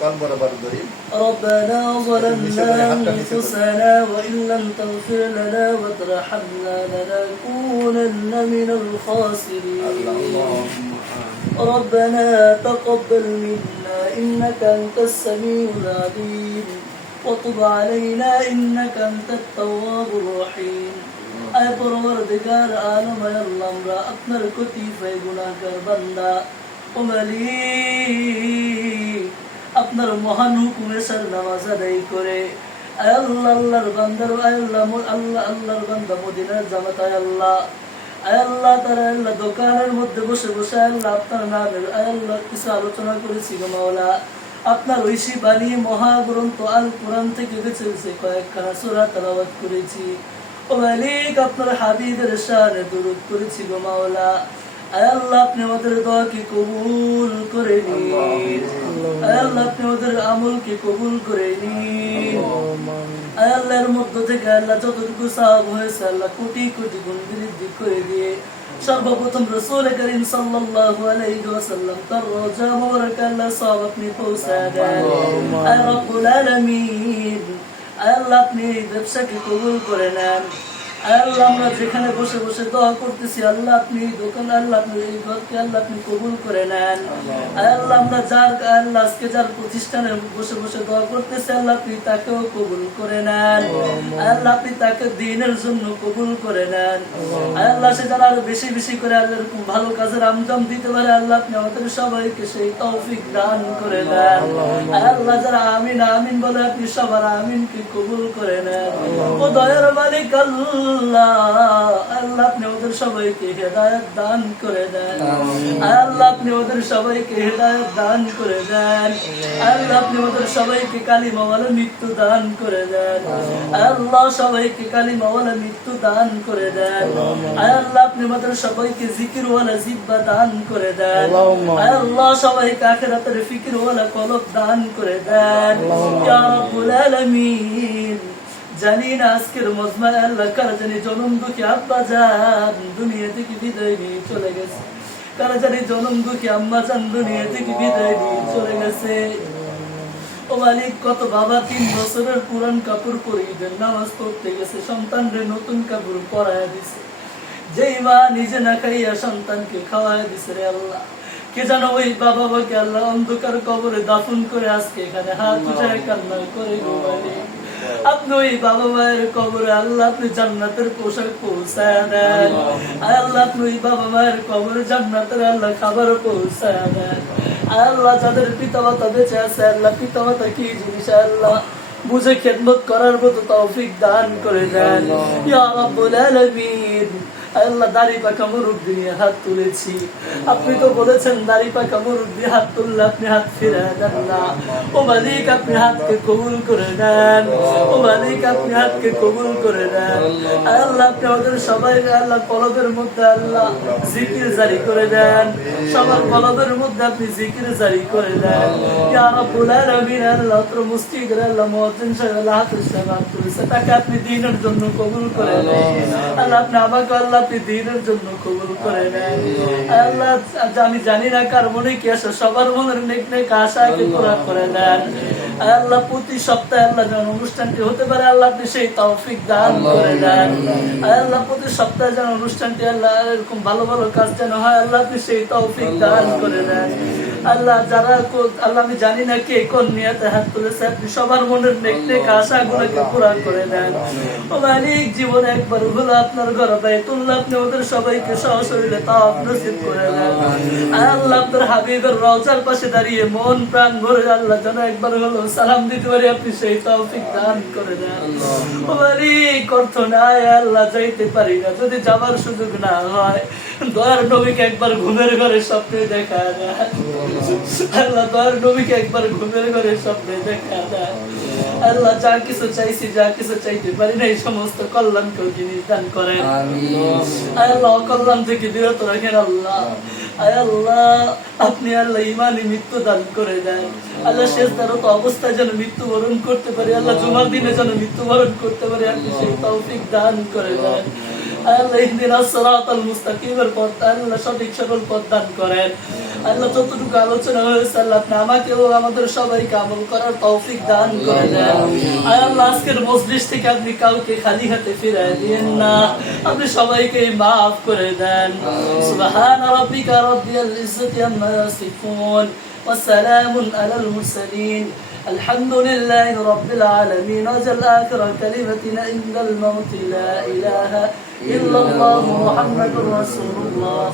ربنا ظلمنا أنفسنا وإن لم تغفر لنا وترحمنا لنكونن من الخاسرين ربنا تقبل منا إنك أنت السميع العليم وتب علينا إنك أنت التواب الرحيم أي পরওয়ারদিগার আলম আল্লাহ আমরা আপনার কতিফায় গুনাহগার বান্দা ও মালিক আপনার মহান হুকুমে সার নামাজ আদায় করে আয় আল্লাহ আল্লাহর বান্দার আয় আল্লাহ আল্লাহর বান্দা মদিনার জামাত আয় আল্লাহ তারা আল্লাহ দোকানের মধ্যে বসে বসে আল্লাহ আপনার নামের আয় আল্লাহ কিছু আলোচনা করেছি গো মাওলা আপনার ঐশী বাণী মহাগ্রন্থ আল কোরআন থেকে বেছে বেছে কয়েকখানা সূরা তেলাওয়াত করেছি ও মালিক আপনার হাবিবের শানে দুরূদ করেছি গো মাওলা আয় আল্লাহ আপনি আমাদের দোয়াকে কবুল করে নিন আয় আল্লাহ আপনি আমাদের আমলকে কবুল করে নিন আয় আল্লাহর মধ্য থেকে আল্লাহ যতটুকু সওয়াব হয়েছে আল্লাহ কোটি কোটি গুণ বৃদ্ধি করে দিয়ে সর্বপ্রথম রাসূল করিম সাল্লাল্লাহু আলাইহি ওয়াসাল্লাম তার রওজা মুবারক আল্লাহ সওয়াব আপনি পৌঁছায় দেন আয় রব্বুল আলামিন আয় আল্লাহ আপনি ব্যবসাকে কবুল করে নেন আল্লাহ আমরা যেখানে বসে বসে দোয়া করতেছি আল্লাহ আপনি দোকান আল্লাহ আপনি এই ঘরকে আল্লাহ আপনি কবুল করে নেন আল্লাহ আমরা যার আল্লাহ আজকে যার প্রতিষ্ঠানে বসে বসে দোয়া করতেছি আল্লাহ আপনি তাকেও কবুল করে নেন আল্লাহ আপনি তাকে দ্বীনের জন্য কবুল করে নেন আল্লাহ সে যারা আরো বেশি বেশি করে আল্লাহ এরকম ভালো কাজের আমদাম দিতে পারে আল্লাহ আপনি আমাদের সবাইকে সেই তৌফিক দান করে দেন আল্লাহ যারা আমিন আমিন বলে আপনি সবার আমিনকে কবুল করে নেন ও দয়ার মালিক আল্লাহ আল্লাহ আপনি ওদের সবাইকে হেদায়েত দান করে দেন আল্লাহ আপনি ওদের সবাইকে হেদায়েত দান করে দেন আল্লাহ আপনি ওদের সবাইকে কালিমাওয়ালা মৃত্যু দান করে দেন আল্লাহ সবাইকে কালিমাওয়ালা মৃত্যু দান করে দেন আল্লাহ আপনি ওদের সবাইকে জিকিরওয়ালা জিহ্বা দান করে দেন আল্লাহ সবাইকে আখিরাতের ফিকিরওয়ালা কলব দান করে দেন ইয়া রাব্বুল আলামিন জানি না আজকের মজমায় আল্লাহ কারা জানি জনম দুঃখী আব্বা জান দুনিয়া থেকে বিদায় নিয়ে চলে গেছে কারা জানি জনম দুঃখী আম্মা জান দুনিয়া থেকে বিদায় নিয়ে চলে গেছে ও মালিক কত বাবা 3 বছরের পুরান কাপড় পরিয়ে দেন নামাজ পড়তে গেছে সন্তানদের নতুন কাপড় পরায় দিছে যেই মা নিজে না খাইয়া সন্তানকে খাওয়ায় দিছে রে আল্লাহ কে জানো ওই বাবা বাবাকে আল্লাহ অন্ধকার কবরে দাফন করে আজকে এখানে হাত উঠায় কান্না করে গো মালিক আপনি ওই বাবা মায়ের কবরে আল্লাহ আপনি জান্নাতের পোশাক পৌঁছায় দেন আল্লাহ আপনি ওই বাবা মায়ের কবরে জান্নাতের আল্লাহ খাবার পৌঁছায় দেন আল্লাহ যাদের পিতা মাতা বেঁচে আছে আল্লাহ পিতা মাতা কি জিনিস আল্লাহ বুঝে খেদমত করার মতো তৌফিক দান করে দেন ইয়া রাব্বুল আলামিন আল্লাহ দাড়ি পাকা মুরব্বি নিয়ে হাত তুলেছি আপনি তো বলেছেন দাড়ি পাকা মুরব্বি হাত তুললে আপনি হাত ফিরায় দেন না ও মালিক আপনি হাতকে কবুল করে দেন ও মালিক আপনি হাতকে কবুল করে দেন আল্লাহ আপনি আমাদের সবাই আল্লাহ কলবের মধ্যে আল্লাহ জিকির জারি করে দেন সবার কলবের মধ্যে আপনি জিকির জারি করে দেন ইয়া রাব্বুল আলামিন আল্লাহ তোর মসজিদের আল্লাহ মুয়াজ্জিন সাহেব আল্লাহ হাফেজ সাহেব হাত তুলেছে তাকে আপনি দ্বীনের জন্য কবুল করে দেন আল্লাহ আপনি আমাকে আল্লাহ আপনি দ্বীনের জন্য কবুল করে নেন আল্লাহ আমি জানি না কার মনে কি আসে সবার মনের নেক নেক আশাকে পূরণ করে দেন আল্লাহ প্রতি সপ্তাহে আল্লাহ যেন অনুষ্ঠানটি হতে পারে আল্লাহ আপনি সেই তৌফিক দান করে দেন আল্লাহ প্রতি সপ্তাহে যেন অনুষ্ঠানটি আল্লাহ এরকম ভালো ভালো কাজ যেন হয় আল্লাহ আপনি সেই তৌফিক দান করে দেন আল্লাহ যারা আল্লাহ আমি জানি না কে কোন নিয়তে হাত তুলেছে আপনি সবার মনের নেক নেক আশাগুলোকে পূরণ করে দেন ও মালিক জীবনে একবার হলো আপনার ঘর বাইতুল্লাহ আপনি ওদের সবাইকে সশরীরে তাওয়াফ নসিব করে দেন আল্লাহ আপনার হাবিবের রওজার পাশে দাঁড়িয়ে মন প্রাণ ভরে আল্লাহ যেন একবার হলো সালাম দিতে পারি আপনি সেই তৌফিক দান করে দেন ও মালিক অর্থ নাই আল্লাহ যাইতে পারি না যদি যাবার সুযোগ না হয় দয়ার নবীকে একবার ঘুমের ঘরে স্বপ্নে দেখা দেয় আল্লাহ দয়ার নবীকে একবার ঘুমের ঘরে স্বপ্নে দেখা দেয় আল্লাহ যা কিছু চাইছি যা কিছু চাইতে পারি না এই সমস্ত কল্যাণকর জিনিস দান করেন আল্লাহ অকল্যাণ থেকে বিরত রাখেন আল্লাহ আল্লাহ আপনি আল্লাহ ইমানি মৃত্যু দান করে দেন আল্লাহ শেষদারত অবস্থায় যেন মৃত্যুবরণ করতে পারি আল্লাহ জুমার দিনে যেন মৃত্যুবরণ করতে পারি আপনি সেই তৌফিক দান করে দেন আল্লাহ ইহদিনাস সিরাতাল মুস্তাকিমের পথ আল্লাহ সঠিক সরল পথ দান করেন আল্লাহ যতটুকু আলোচনা হয়েছে আল্লাহ আপনি আমাকে ও আমাদের সবাইকে আমল করার তৌফিক দান করে দেন আল্লাহ আজকের মজলিস থেকে আপনি কাউকে খালি হাতে ফিরায় দিয়েন না আপনি সবাইকে মাফ করে দেন সুবহান রাব্বিকা রাব্বিল ইজ্জাতি আম্মা ইয়াসিফুন وسلام على المرسلين الحمد لله رب العالمين وجل آخر كلمتنا عند الموت لا إله إلا الله محمد رسول الله